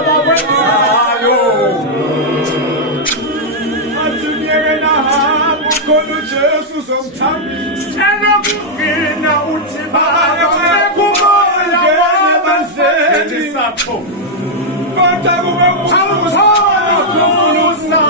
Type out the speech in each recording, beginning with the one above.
abawenzayo athunyeke nahamba ukhona uJesu uzongithambisa enokungena uthi bakumoya wabazeli sakho kodwa kube uthawuzona kumulusa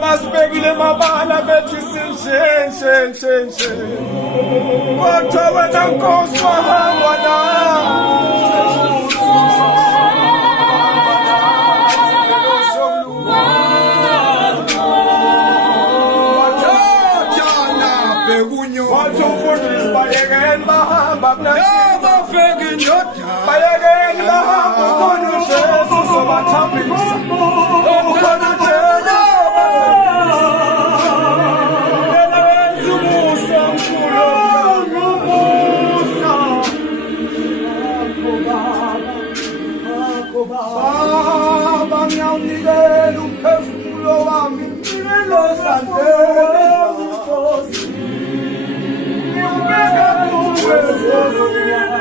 basibekile mabala bethi sinje kodwa wena Nkosi wahamba bayekeni bahamba bayekeni bahamba ukhona uJesu uzobathambisa ukhona Baba ngiyawunikela umphefumulo wami ngilosandele Nkosi ngiyubeka kuwe Nkosi